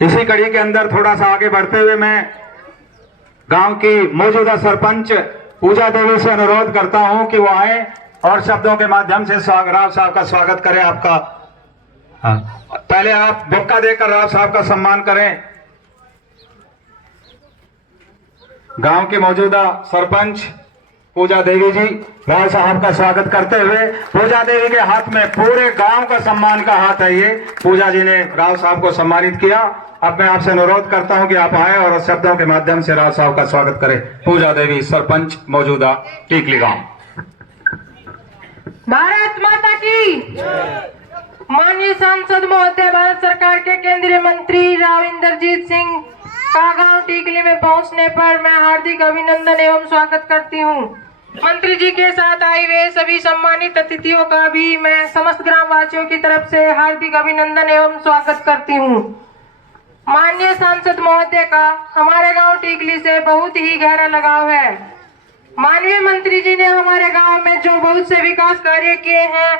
इसी कड़ी के अंदर थोड़ा सा आगे बढ़ते हुए मैं गांव की मौजूदा सरपंच पूजा देवी से अनुरोध करता हूं कि वो आए और शब्दों के माध्यम से राव साहब का स्वागत करें। आपका पहले आप बुक्का देकर राव साहब का सम्मान करें। गांव की मौजूदा सरपंच पूजा देवी जी राव साहब का स्वागत करते हुए, पूजा देवी के हाथ में पूरे गांव का सम्मान का हाथ है। ये पूजा जी ने राव साहब को सम्मानित किया। अब मैं आपसे अनुरोध करता हूं कि आप आए और शब्दों के माध्यम से राव साहब का स्वागत करें। पूजा देवी सरपंच मौजूदा टीकली गांव। भारत माता की। माननीय सांसद महोदय, भारत सरकार के केंद्रीय मंत्री राव इंद्रजीत सिंह का गांव टीकली में पहुंचने पर मैं हार्दिक अभिनंदन एवं स्वागत करती हूं। मंत्री जी के साथ आए हुए सभी सम्मानित अतिथियों का भी मैं समस्त ग्रामवासियों की तरफ से हार्दिक अभिनंदन एवं स्वागत करती हूं। माननीय सांसद महोदय का हमारे गांव टीकली से बहुत ही गहरा लगाव है। माननीय मंत्री जी ने हमारे गांव में जो बहुत से विकास कार्य किए हैं,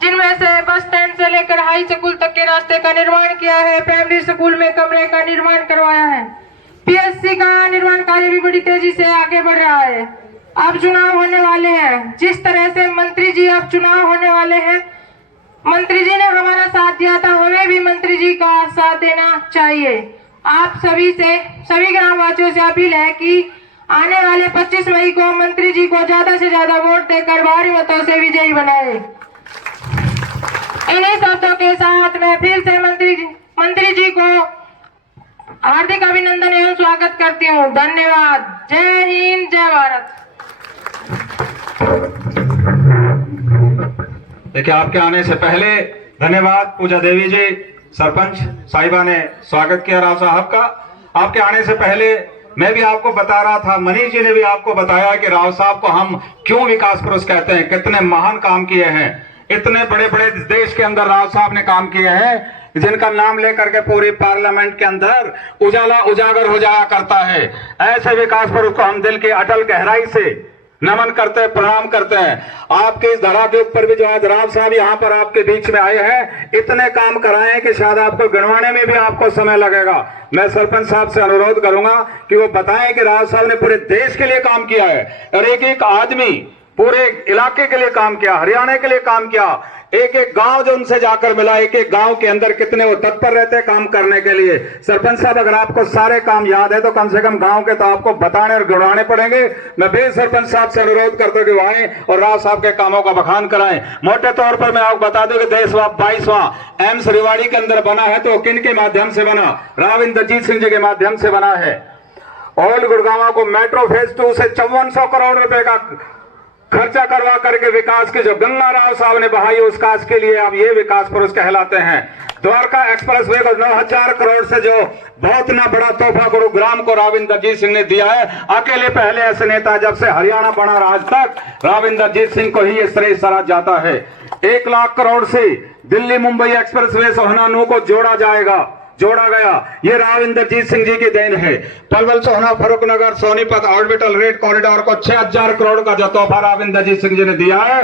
जिनमें से बस स्टैंड से लेकर हाई स्कूल तक के रास्ते का निर्माण किया है, प्राइमरी स्कूल में कमरे का निर्माण करवाया है, पीएससी का निर्माण कार्य भी बड़ी तेजी से आगे बढ़ रहा है। अब चुनाव होने वाले हैं, जिस तरह से मंत्री जी अब चुनाव होने वाले हैं, मंत्री जी ने हमारा साथ दिया था, हमें भी मंत्री जी का साथ देना चाहिए। आप सभी से, सभी ग्रामवासियों से अपील है कि आने वाले 25 मई को मंत्री जी को ज्यादा से ज्यादा वोट देकर भारी मतों से विजयी बनाए। इन्हीं शब्दों के साथ मैं फिर से मंत्री जी को हार्दिक अभिनंदन एवं स्वागत करती हूँ। धन्यवाद। जय हिंद, जय भारत। देखिए, आपके आने से पहले धन्यवाद पूजा देवी जी सरपंच साहिबा ने स्वागत किया राव साहब का। आपके आने से पहले मैं भी आपको बता रहा था, मनीष जी ने भी आपको बताया कि राव साहब को हम क्यों विकास पुरुष कहते हैं, कितने महान काम किए हैं। इतने बड़े बड़े देश के अंदर राव साहब ने काम किए हैं जिनका नाम लेकर के पूरी पार्लियामेंट के अंदर उजाला उजागर हो जाया करता है। ऐसे विकास पुरुष को हम दिल की अटल गहराई से नमन करते हैं, प्रणाम करते हैं। आपके इस धरादेव पर भी जो आज राव साहब यहाँ पर आपके बीच में आए हैं, इतने काम कराए हैं कि शायद आपको गिनवाने में भी आपको समय लगेगा। मैं सरपंच साहब से अनुरोध करूंगा कि वो बताएं कि राव साहब ने पूरे देश के लिए काम किया है और एक एक आदमी पूरे इलाके के लिए काम किया, हरियाणा के लिए काम किया। एक एक गांव जो उनसे जाकर मिला, एक एक गांव के अंदर कितने वो तत्पर रहते हैं काम करने के लिए। सरपंच साहब, अगर आपको सारे काम याद है तो कम से कम गांव के तो आपको बताने और गिनवाने पड़ेंगे। मैं बेस सरपंच साहब से अनुरोध करता हूं कि वो आए और राव साहब के कामों का बखान कराएं। मोटे तौर पर मैं आपको बता दूं कि देश 22वां एम्स रेवाड़ी के अंदर बना है तो किन के माध्यम से बना? राव इंद्रजीत सिंह जी के माध्यम से बना है। ओल्ड गुड़गांव को मेट्रो फेज 2 से 5400 करोड़ रुपए का खर्चा करवा करके विकास के जो गंगा राव साहब ने बहाई, उस काज के लिए अब ये विकास पुरुष कहलाते हैं। द्वारका एक्सप्रेस वे को 9000 करोड़ से जो बहुत ना बड़ा तोहफा गुरुग्राम को राव इंद्रजीत सिंह ने दिया है। अकेले पहले ऐसे नेता जब से हरियाणा बना आज तक राव इंद्रजीत सिंह को ही ये श्रेय सरा जाता है। 1 लाख करोड़ से दिल्ली मुंबई एक्सप्रेस वे सोहना नू को जोड़ा गया, ये राव इंद्रजीत सिंह जी की देन है। Palwal Sohna Farukhnagar Sonipat orbital rail corridor को 6000 करोड़ का जो तोहफा राव इंद्रजीत सिंह जी ने दिया है,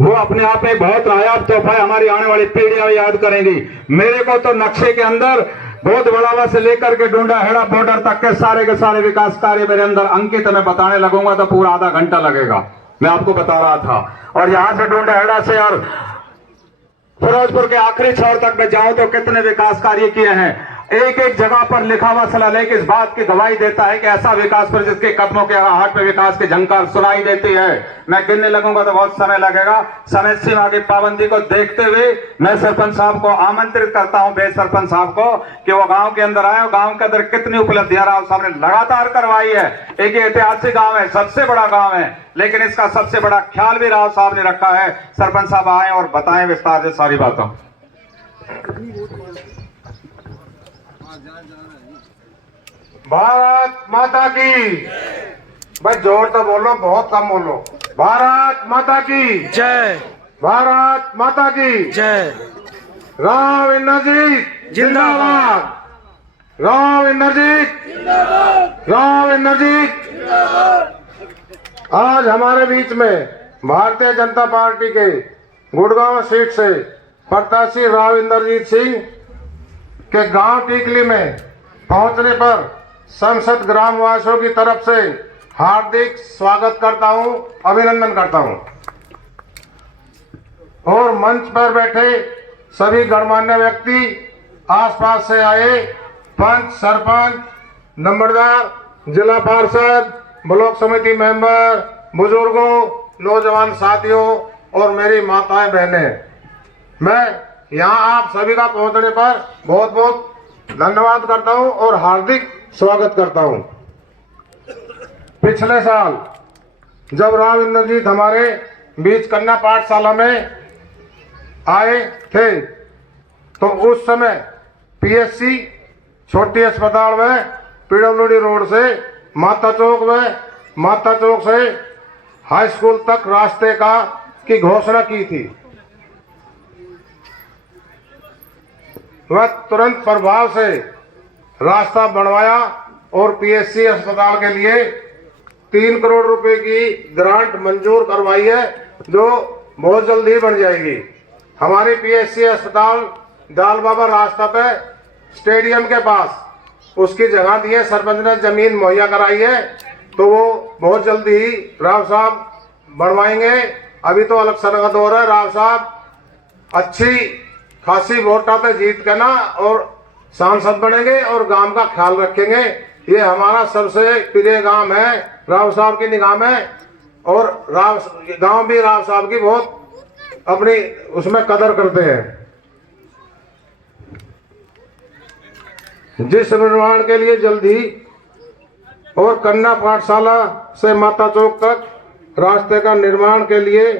वो अपने आप में बहुत नायाब तोहफा है। हमारी आने वाली पीढ़ियां याद करेंगी। मेरे को तो नक्शे के अंदर बहुत बड़ावा से लेकर के डूंडाहेड़ा बॉर्डर तक के सारे विकास कार्य मेरे अंदर अंकित, मैं बताने लगूंगा तो पूरा आधा घंटा लगेगा। मैं आपको बता रहा था। और यहां से डूंडाहेड़ा से और फिरोजपुर के आखिरी छोर तक मैं जाऊं तो कितने विकास कार्य किए हैं। एक एक जगह पर लिखा हुआ शिलालेख इस बात की गवाही देता है कि ऐसा विकास पर जिसके कदमों के आहट में विकास की झंकार सुनाई देती है। मैं गिनने लगूंगा तो बहुत समय लगेगा। समय सीमा की पाबंदी को देखते हुए मैं सरपंच साहब को आमंत्रित करता हूं, बेस सरपंच साहब को, कि वो गांव के अंदर आए। गांव के अंदर कितनी उपलब्धियां राव साहब ने लगातार करवाई है। एक ऐतिहासिक गांव है, सबसे बड़ा गांव है, लेकिन इसका सबसे बड़ा ख्याल भी राव साहब ने रखा है। सरपंच साहब आए और बताएं विस्तार से सारी बातों। भारत माता की। भाई जोर तो बोलो, बहुत कम बोलो। भारत माता की जय। भारत माता की जय। राव इंद्रजीत जिंदाबाद। राव इंद्रजीत जिंदाबाद। राव इंद्रजीत जिंदाबाद। आज हमारे बीच में भारतीय जनता पार्टी के गुड़गांव सीट से प्रत्याशी राव इंद्रजीत सिंह कि गांव टीकली में पहुंचने पर संसद ग्रामवासियों की तरफ से हार्दिक स्वागत करता हूं, अभिनंदन करता हूं। और मंच पर बैठे सभी गणमान्य व्यक्ति, आसपास से आए पंच, सरपंच, नंबरदार, जिला पार्षद, ब्लॉक समिति मेंबर, बुजुर्गों, नौजवान साथियों और मेरी माताएं बहनें, मैं यहाँ आप सभी का पहुंचने पर बहुत बहुत धन्यवाद करता हूं और हार्दिक स्वागत करता हूं। पिछले साल जब राव इंद्रजीत हमारे बीच कन्या पाठशाला में आए थे तो उस समय पीएससी छोटी अस्पताल में पीडब्ल्यूडी रोड से माता चौक से हाई स्कूल तक रास्ते की घोषणा की थी। वह तुरंत प्रभाव से रास्ता बनवाया और पीएससी अस्पताल के लिए 3 करोड़ रुपए की ग्रांट मंजूर करवाई है, जो बहुत जल्दी बन जाएगी। हमारी पीएससी अस्पताल दाल बाबा रास्ता पे स्टेडियम के पास उसकी जगह दी है, सरपंच ने जमीन मुहैया कराई है, तो वो बहुत जल्दी ही राव साहब बनवाएंगे। अभी तो इलेक्शन का दौर है, राव साहब अच्छी खासी वोटा पे जीत के ना और सांसद बनेंगे और गांव का ख्याल रखेंगे। ये हमारा सबसे प्रिय गांव है राव साहब की निगाह में, और गांव भी राव साहब की बहुत अपनी उसमें कदर करते हैं। जिस निर्माण के लिए जल्दी और कन्या पाठशाला से माता चौक तक रास्ते का निर्माण के लिए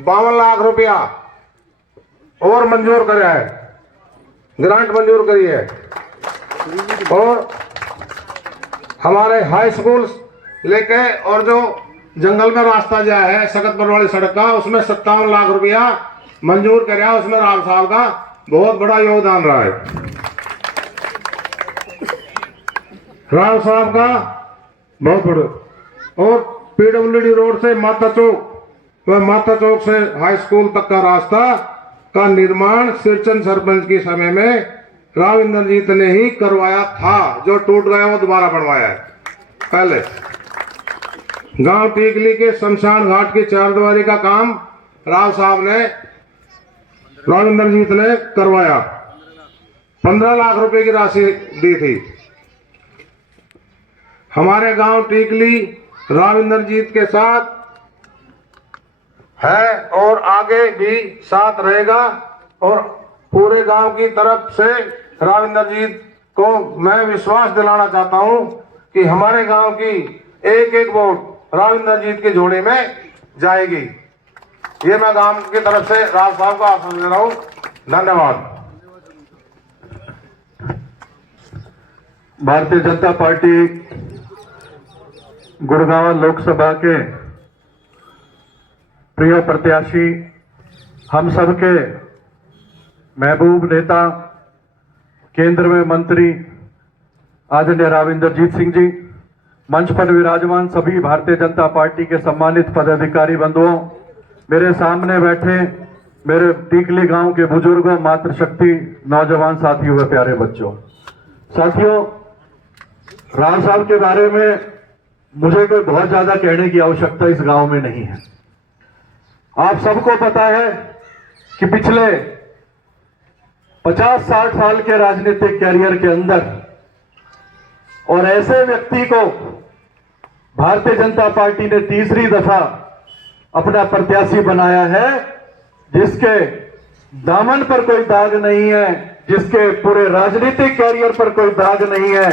52 लाख रुपया और मंजूर करा है, ग्रांट मंजूर करी है। और हमारे हाई स्कूल लेके और जो जंगल में रास्ता जाया है सकतपुर वाली सड़क का, उसमें 57 लाख रुपया मंजूर करा है। उसमें राव साहब का बहुत बड़ा योगदान रहा है। राव साहब का बहुत बड़ा। और पीडब्ल्यूडी रोड से माता चौक व माता चौक से हाई स्कूल तक का रास्ता का निर्माण सिरचन सरपंच के समय में राव इंद्रजीत ने ही करवाया था, जो टूट गया वो दोबारा बनवाया है। पहले गांव टीकली के शमशान घाट की चारदीवारी का काम राव साहब ने, राव इंद्रजीत ने करवाया। 15 लाख रुपए की राशि दी थी। हमारे गांव टीकली राव इंद्रजीत के साथ है और आगे भी साथ रहेगा। और पूरे गांव की तरफ से राव इंद्रजीत को मैं विश्वास दिलाना चाहता हूं कि हमारे गांव की एक एक वोट राव इंद्रजीत के जोड़े में जाएगी। ये मैं गांव की तरफ से राव साहब को आश्वासन दे रहा हूं। धन्यवाद। भारतीय जनता पार्टी गुड़गांव लोकसभा के प्रिय प्रत्याशी, हम सबके महबूब नेता, केंद्र में मंत्री आदरणीय राव इंद्रजीत सिंह जी, मंच पर विराजमान सभी भारतीय जनता पार्टी के सम्मानित पदाधिकारी बंधुओं, मेरे सामने बैठे मेरे टीकली गांव के बुजुर्गों, मातृशक्ति, नौजवान साथियों व प्यारे बच्चों। साथियों, राव साहब के बारे में मुझे कोई बहुत ज्यादा कहने की आवश्यकता इस गांव में नहीं है। आप सबको पता है कि पिछले 50-60 साल के राजनीतिक कैरियर के अंदर और ऐसे व्यक्ति को भारतीय जनता पार्टी ने तीसरी दफा अपना प्रत्याशी बनाया है जिसके दामन पर कोई दाग नहीं है, जिसके पूरे राजनीतिक कैरियर पर कोई दाग नहीं है।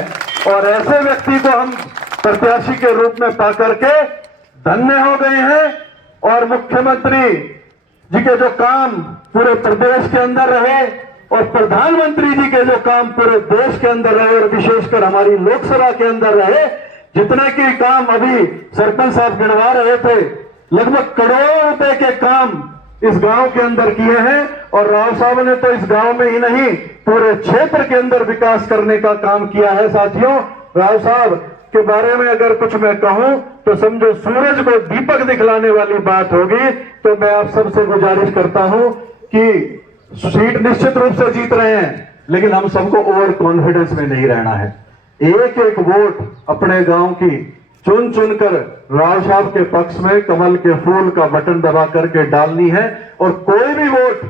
और ऐसे व्यक्ति को हम प्रत्याशी के रूप में पाकर के धन्य हो गए हैं। और मुख्यमंत्री जी के जो काम पूरे प्रदेश के अंदर रहे और प्रधानमंत्री जी के जो काम पूरे देश के अंदर रहे और विशेषकर हमारी लोकसभा के अंदर रहे, जितने के काम अभी सरपंच साहब गिनवा रहे थे, लगभग करोड़ों रुपए के काम इस गांव के अंदर किए हैं। और राव साहब ने तो इस गांव में ही नहीं पूरे क्षेत्र के अंदर विकास करने का काम किया है। साथियों, राव साहब के बारे में अगर कुछ मैं कहूं तो समझो सूरज को दीपक दिखलाने वाली बात होगी। तो मैं आप सबसे गुजारिश करता हूं कि सीट निश्चित रूप से जीत रहे हैं, लेकिन हम सबको ओवर कॉन्फिडेंस में नहीं रहना है। एक एक वोट अपने गांव की चुन चुनकर राव साहब के पक्ष में कमल के फूल का बटन दबा करके डालनी है, और कोई भी वोट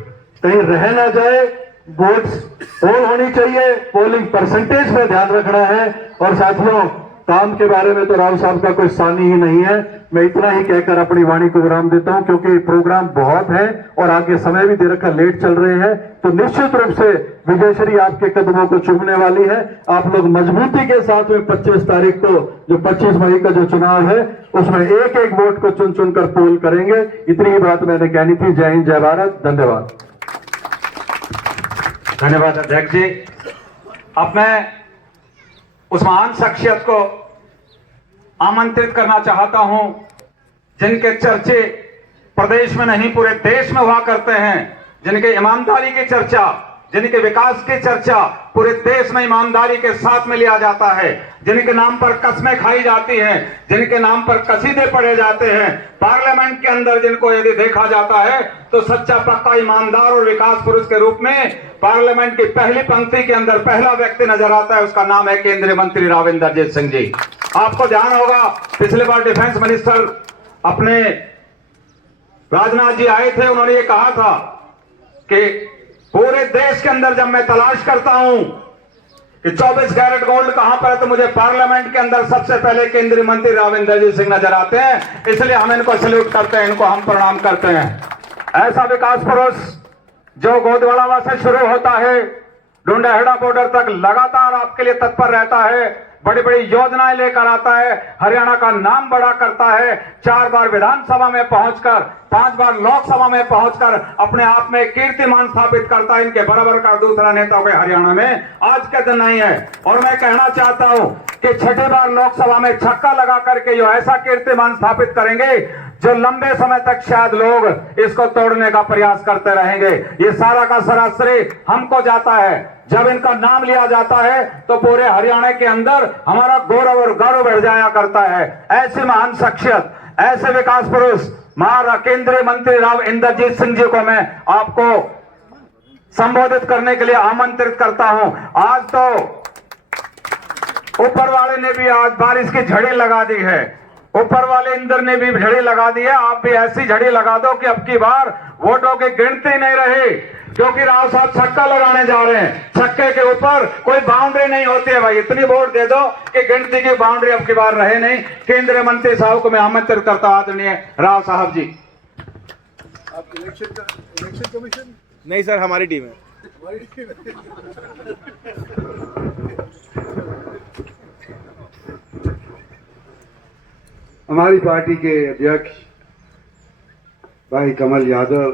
कहीं रह ना जाए। वोट्स पोल होनी चाहिए, पोलिंग परसेंटेज में ध्यान रखना है। और साथियों, काम के बारे में तो राव साहब का कोई सानी ही नहीं है। मैं इतना ही कहकर अपनी वाणी को विराम देता हूं, क्योंकि प्रोग्राम बहुत है और आगे समय भी दे रखा, लेट चल रहे हैं। तो निश्चित रूप से विजयश्री आपके कदमों को चूमने वाली है। आप लोग मजबूती के साथ में 25 तारीख को, जो 25 मई का जो चुनाव है, उसमें एक एक वोट को चुन चुनकर पोल करेंगे। इतनी ही बात मैंने कहनी थी। जय हिंद, जय भारत, धन्यवाद। धन्यवाद अध्यक्ष जी। अब मैं उस महान शख्सियत को आमंत्रित करना चाहता हूं जिनके चर्चे प्रदेश में नहीं पूरे देश में हुआ करते हैं, जिनके ईमानदारी की चर्चा, जिनके विकास की चर्चा पूरे देश में ईमानदारी के साथ में लिया जाता है, जिनके नाम पर कस्में खाई जाती हैं, जिनके नाम पर कसीदे पढ़े जाते हैं, पार्लियामेंट के अंदर जिनको यदि देखा जाता है तो सच्चा पक्का ईमानदार और विकास पुरुष के रूप में पार्लियामेंट की पहली पंक्ति के अंदर पहला व्यक्ति नजर आता है। उसका नाम है केंद्रीय मंत्री राव इंदरजीत सिंह जी। आपको ध्यान होगा, पिछले बार डिफेंस मिनिस्टर अपने राजनाथ जी आए थे, उन्होंने ये कहा था कि पूरे देश के अंदर जब मैं तलाश करता हूं कि 24 कैरेट गोल्ड कहां पर है, तो मुझे पार्लियामेंट के अंदर सबसे पहले केंद्रीय मंत्री राव इंदरजीत सिंह नजर आते हैं। इसलिए हम इनको सैल्यूट करते हैं, इनको हम प्रणाम करते हैं। ऐसा विकास पुरुष जो गोदवाड़ावा से शुरू होता है, डुंडाहेड़ा बॉर्डर तक लगातार आपके लिए तत्पर रहता है, बड़ी बड़ी योजनाएं लेकर आता है, हरियाणा का नाम बड़ा करता है, 4 बार विधानसभा में पहुंचकर, 5 बार लोकसभा में पहुंचकर अपने आप में कीर्तिमान स्थापित करता है। इनके बराबर का दूसरा नेता कोई हरियाणा में आज के दिन नहीं है। और मैं कहना चाहता हूं कि 6ठी बार लोकसभा में छक्का लगा करके जो ऐसा कीर्तिमान स्थापित करेंगे जो लंबे समय तक शायद लोग इसको तोड़ने का प्रयास करते रहेंगे। ये सारा का सारा श्रेय हमको जाता है। जब इनका नाम लिया जाता है तो पूरे हरियाणा के अंदर हमारा गौरव और गौरव बढ़ जाया करता है। ऐसे महान शख्सियत, ऐसे विकास पुरुष महारा केंद्रीय मंत्री राव इंदरजीत सिंह जी को मैं आपको संबोधित करने के लिए आमंत्रित करता हूं। आज तो ऊपर वाले ने भी आज बारिश की झड़ी लगा दी है, ऊपर वाले इंद्र ने भी झड़ी लगा दी है। आप भी ऐसी झड़ी लगा दो कि अब की बार वोटों की गिनती नहीं रही, क्योंकि राव साहब छक्का लगाने जा रहे हैं। छक्के के ऊपर कोई बाउंड्री नहीं होती है भाई, इतनी वोट दे दो कि गिनती की बाउंड्री अब की बार रहे नहीं। केंद्रीय मंत्री साहब को मैं आमंत्रित करता हूं, आदरणीय राव साहब जी। आप इलेक्शन कमीशन? नहीं सर, हमारी टीम है। हमारी पार्टी के अध्यक्ष भाई कमल यादव,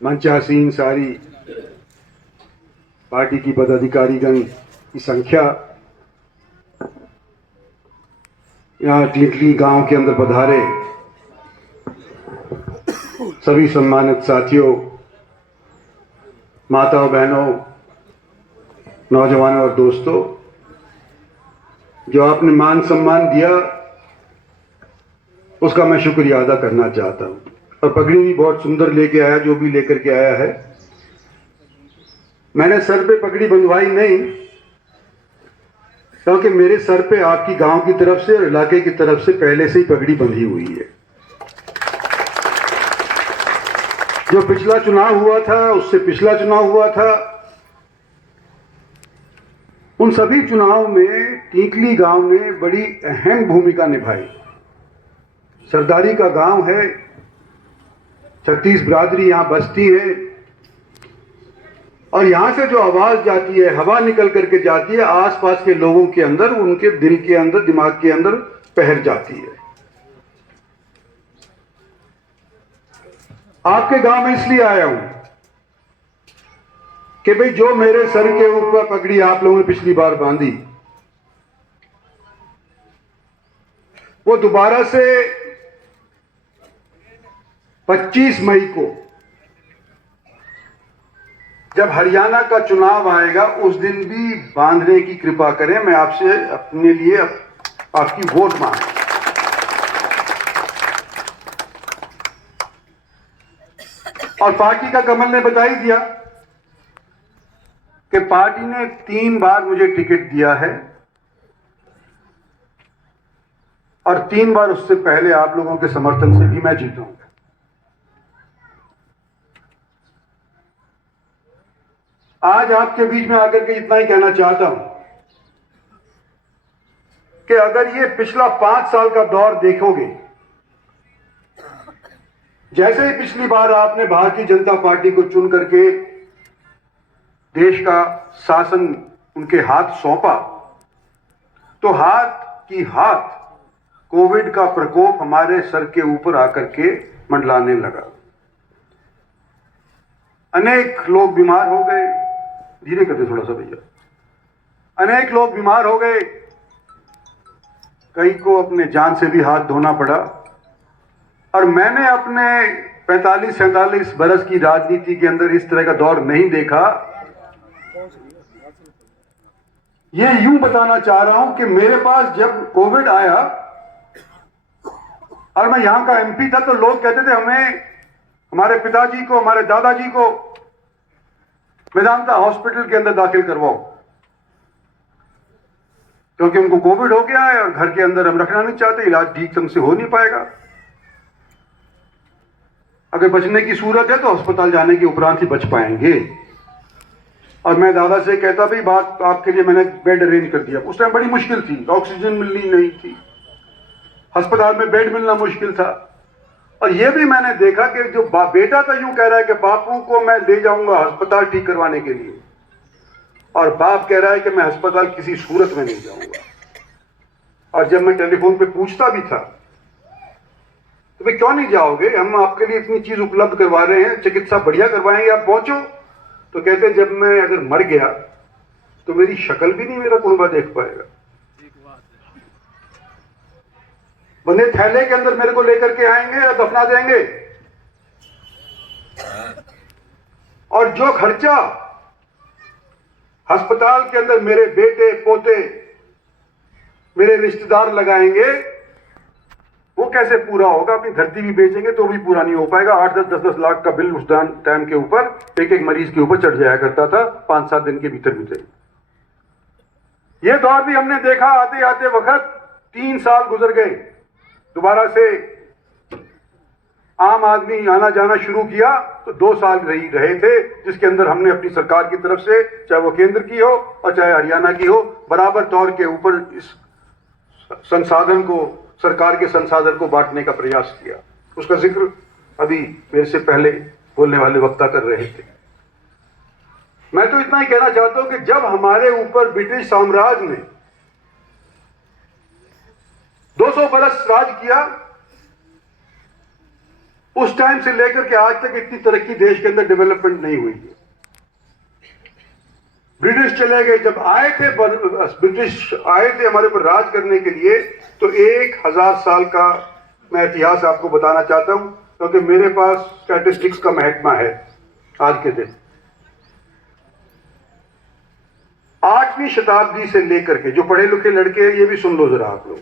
मंचासीन सारी पार्टी की पदाधिकारीगण की संख्या, यहाँ टिकली गांव के अंदर पधारे सभी सम्मानित साथियों, माताओं, बहनों, नौजवानों और दोस्तों, जो आपने मान सम्मान दिया उसका मैं शुक्रिया अदा करना चाहता हूं। और पगड़ी भी बहुत सुंदर लेके आया, जो भी लेकर के आया है। मैंने सर पे पगड़ी बंधवाई नहीं, क्योंकि मेरे सर पे आपकी गांव की तरफ से और इलाके की तरफ से पहले से ही पगड़ी बंधी हुई है। जो पिछला चुनाव हुआ था, उससे पिछला चुनाव हुआ था, उन सभी चुनाव में टीकली गांव ने बड़ी अहम भूमिका निभाई। सरदारी का गांव है, 36 बिरादरी यहां बसती है, और यहां से जो आवाज जाती है, हवा निकल करके जाती है, आसपास के लोगों के अंदर, उनके दिल के अंदर, दिमाग के अंदर पहर जाती है। आपके गांव में इसलिए आया हूं कि भाई जो मेरे सर के ऊपर पगड़ी आप लोगों ने पिछली बार बांधी, वो दोबारा से 25 मई को जब हरियाणा का चुनाव आएगा उस दिन भी बांधने की कृपा करें। मैं आपसे अपने लिए आपकी वोट मांग। और पार्टी का कमल ने बता ही दिया कि पार्टी ने 3 बार मुझे टिकट दिया है और 3 बार उससे पहले आप लोगों के समर्थन से भी मैं जीता हूं। आज आपके बीच में आकर के इतना ही कहना चाहता हूं कि अगर ये पिछला 5 साल का दौर देखोगे, जैसे ही पिछली बार आपने भारतीय जनता पार्टी को चुन करके देश का शासन उनके हाथ सौंपा, तो हाथ की हाथ कोविड का प्रकोप हमारे सर के ऊपर आकर के मंडलाने लगा। अनेक लोग बीमार हो गए, धीरे करते थोड़ा सा भैया, अनेक लोग बीमार हो गए, कई को अपने जान से भी हाथ धोना पड़ा। और मैंने अपने 45-47 बरस की राजनीति के अंदर इस तरह का दौर नहीं देखा। ये यूं बताना चाह रहा हूं कि मेरे पास जब कोविड आया और मैं यहां का एमपी था, तो लोग कहते थे हमें, हमारे पिताजी को, हमारे दादाजी को मेदांता हॉस्पिटल के अंदर दाखिल करवाओ, क्योंकि उनको कोविड हो गया है और घर के अंदर हम रखना नहीं चाहते, इलाज ठीक ढंग से हो नहीं पाएगा। अगर बचने की सूरत है तो अस्पताल जाने के उपरांत ही बच पाएंगे। और मैं दादा से कहता, भाई बात आपके लिए मैंने बेड अरेंज कर दिया। उस टाइम बड़ी मुश्किल थी, ऑक्सीजन मिलनी नहीं थी, अस्पताल में बेड मिलना मुश्किल था। और यह भी मैंने देखा कि जो बेटा तो यूं कह रहा है कि बापू को मैं ले जाऊंगा अस्पताल ठीक करवाने के लिए, और बाप कह रहा है कि मैं अस्पताल किसी सूरत में नहीं जाऊंगा। और जब मैं टेलीफोन पे पूछता भी था तो भाई क्यों नहीं जाओगे, हम आपके लिए इतनी चीज उपलब्ध करवा रहे हैं, चिकित्सा बढ़िया करवाएंगे, आप पहुंचो। तो कहते जब मैं अगर मर गया तो मेरी शक्ल भी नहीं मेरा कुनबा देख पाएगा। बंदे थैले के अंदर मेरे को लेकर के आएंगे या दफना देंगे। और जो खर्चा अस्पताल के अंदर मेरे बेटे पोते मेरे रिश्तेदार लगाएंगे, वो कैसे पूरा होगा। अपनी धरती भी बेचेंगे तो भी पूरा नहीं हो पाएगा। 8-10 लाख का बिल उस टाइम के ऊपर एक मरीज के ऊपर चढ़ जाया करता था 5-7 दिन के भीतर भीतर। ये दौर भी हमने देखा। आते आते वक्त 3 साल गुजर गए, दोबारा से आम आदमी आना जाना शुरू किया तो 2 साल रहे थे, जिसके अंदर हमने अपनी सरकार की तरफ से, चाहे वो केंद्र की हो और चाहे हरियाणा की हो, बराबर तौर के ऊपर इस संसाधन को, सरकार के संसाधन को बांटने का प्रयास किया। उसका जिक्र अभी मेरे से पहले बोलने वाले वक्ता कर रहे थे। मैं तो इतना ही कहना चाहता हूं कि जब हमारे ऊपर ब्रिटिश साम्राज्य ने 200 बरस राज किया, उस टाइम से लेकर के आज तक इतनी तरक्की देश के अंदर डेवलपमेंट नहीं हुई है। ब्रिटिश चले गए, जब आए थे ब्रिटिश आए थे हमारे ऊपर राज करने के लिए, तो 1000 साल का मैं इतिहास आपको बताना चाहता हूं, क्योंकि मेरे पास स्टैटिस्टिक्स का महकमा है। आज के दिन 8वीं शताब्दी से लेकर के, जो पढ़े लिखे लड़के हैं ये भी सुन लो जरा आप लोग,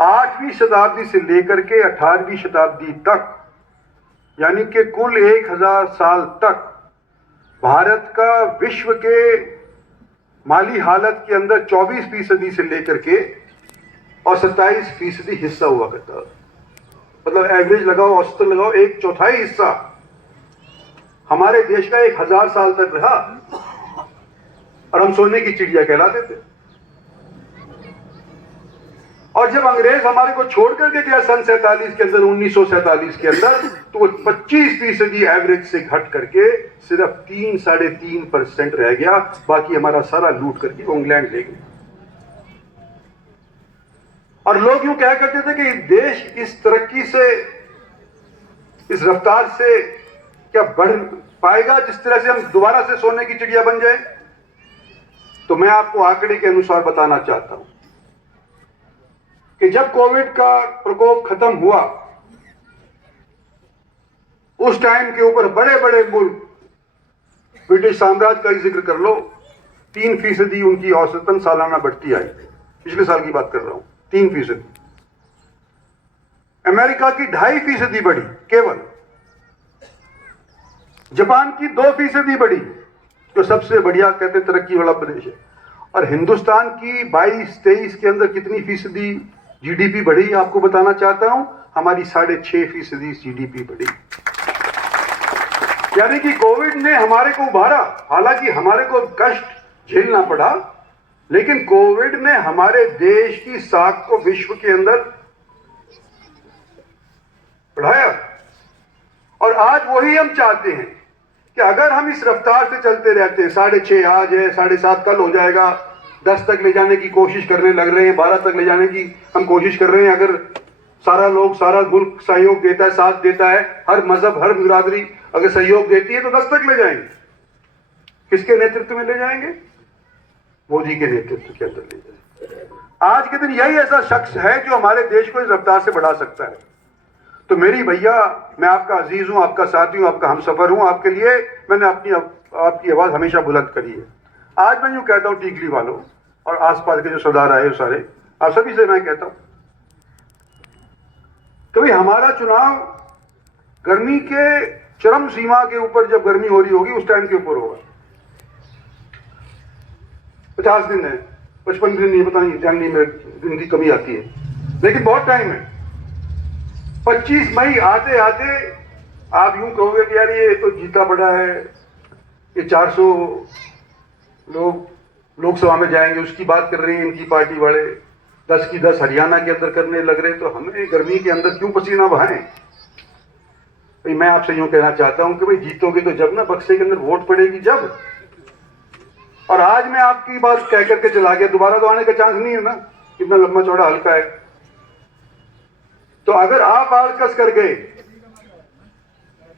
8वीं शताब्दी से लेकर के 18वीं शताब्दी तक, यानी कि कुल 1000 साल तक भारत का विश्व के माली हालत के अंदर 24% से लेकर के और 27% हिस्सा हुआ करता है। मतलब एवरेज लगाओ, औसत लगाओ, 1/4 हिस्सा हमारे देश का 1000 साल तक रहा और हम सोने की चिड़िया कहलाते थे। और जब अंग्रेज हमारे को छोड़ करके गया सन 47 के अंदर, 1947 के अंदर, तो वो 25% एवरेज से घट करके सिर्फ 3-3.5% रह गया। बाकी हमारा सारा लूट करके वो इंग्लैंड ले गए। और लोग यूं कहा करते थे कि देश इस तरक्की से, इस रफ्तार से क्या बढ़ पाएगा जिस तरह से हम दोबारा से सोने की चिड़िया बन जाए। तो मैं आपको आंकड़े के अनुसार बताना चाहता हूं कि जब कोविड का प्रकोप खत्म हुआ, उस टाइम के ऊपर बड़े बड़े मुल्क, ब्रिटिश साम्राज्य का ही जिक्र कर लो, 3% उनकी औसतन सालाना बढ़ती आई। पिछले साल की बात कर रहा हूं, 3%। अमेरिका की 2.5% बढ़ी केवल। जापान की 2% बढ़ी, जो सबसे बढ़िया कहते तरक्की वाला प्रदेश है। और हिंदुस्तान की 22-23 के अंदर कितनी फीसदी जीडीपी बढ़ी आपको बताना चाहता हूं, हमारी 6.5% जीडीपी बढ़ी। यानी कि कोविड ने हमारे को उभारा, हालांकि हमारे को कष्ट झेलना पड़ा, लेकिन कोविड ने हमारे देश की साख को विश्व के अंदर बढ़ाया। और आज वही हम चाहते हैं कि अगर हम इस रफ्तार से चलते रहते हैं, 6.5 आज है, 7.5 कल हो जाएगा, 10 तक ले जाने की कोशिश करने लग रहे हैं, 12 तक ले जाने की हम कोशिश कर रहे हैं। अगर सारा मुल्क सहयोग देता है, साथ देता है, हर मजहब हर बिरादरी अगर सहयोग देती है तो 10 तक ले जाएंगे। किसके नेतृत्व में ले जाएंगे? मोदी के नेतृत्व के अंदर ले जाएंगे। आज के दिन यही ऐसा शख्स है जो हमारे देश को इस रफ्तार से बढ़ा सकता है। तो मेरी भैया, मैं आपका अजीज हूं, आपका साथी हूं, आपका हमसफर हूं। आपके लिए मैंने आपकी आवाज हमेशा बुलंद करी है। आज मैं यूं कहता हूं टीकली वालों और आसपास के जो सरदार आए सारे, आप सभी से मैं कहता हूं कि भाई हमारा चुनाव गर्मी के चरम सीमा के ऊपर, जब गर्मी हो रही होगी उस टाइम के ऊपर होगा। 50 दिन है, 55 दिन नहीं, पता नहीं, जानने में दिन की कमी आती है, लेकिन बहुत टाइम है। 25 मई आते आते आप यूं कहोगे कि यार ये तो जीता बड़ा है, ये 400 लोग लोकसभा में जाएंगे, उसकी बात कर रहे हैं इनकी पार्टी वाले, 10 की 10 हरियाणा के अंदर करने लग रहे हैं, तो हमें गर्मी के अंदर क्यों पसीना बहाएं? भाई मैं आपसे यूं कहना चाहता हूं कि भाई जीतोगे तो जब ना, बक्से के अंदर वोट पड़ेगी जब। और आज मैं आपकी बात कह करके चला गया, दोबारा तो आने का चांस नहीं है ना, इतना लंबा चौड़ा हल्का है। तो अगर आप आलकस कर गए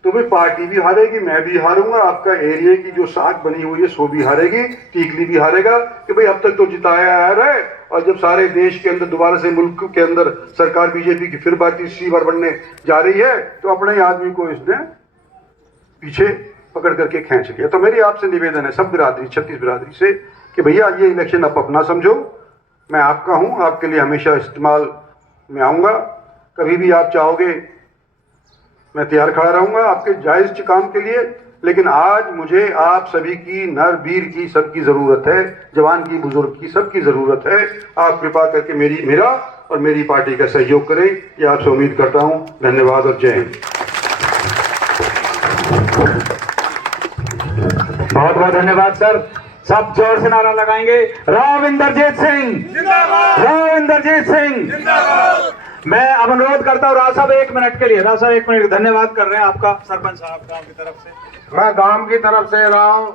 तो भाई पार्टी भी हारेगी, मैं भी हारूंगा, आपका एरिया की जो साख बनी हुई है सो भी हारेगी, टीकली भी हारेगा कि भाई अब तक तो जिताया आ रहा है। और जब सारे देश के अंदर दोबारा से मुल्क के अंदर सरकार बीजेपी की फिर बात तीसरी बार बनने जा रही है, तो अपने आदमी को इसने पीछे पकड़ करके खींच लिया। तो मेरी आपसे निवेदन है सब बिरादरी, 36 बिरादरी से, कि भैया ये इलेक्शन आप अपना समझो, मैं आपका हूं, आपके लिए हमेशा इस्तेमाल में आऊंगा, कभी भी आप चाहोगे मैं तैयार खड़ा रहूंगा आपके जायज काम के लिए। लेकिन आज मुझे आप सभी की, नर वीर की, सबकी जरूरत है, जवान की, बुजुर्ग की, सबकी जरूरत है। आप कृपा करके मेरा और मेरी पार्टी का सहयोग करें, ये आपसे उम्मीद करता हूं। धन्यवाद और जय हिंद। बहुत बहुत धन्यवाद सर। सब जोर से नारा लगाएंगे, राव इंद्रजीत सिंह, राव इंद्रजीत सिंह। मैं अब अनुरोध करता हूँ राव साहब 1 मिनट के लिए, राव साहब 1 मिनट धन्यवाद कर रहे हैं आपका सरपंच साहब गांव की तरफ से। मैं गांव की तरफ से राव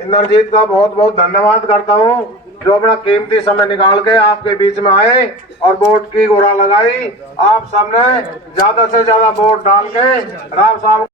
इंद्रजीत का बहुत बहुत धन्यवाद करता हूं, जो अपना कीमती समय निकाल के आपके बीच में आए और वोट की गुरा लगाई। आप सबने ज्यादा से ज्यादा वोट डाल के राव साहब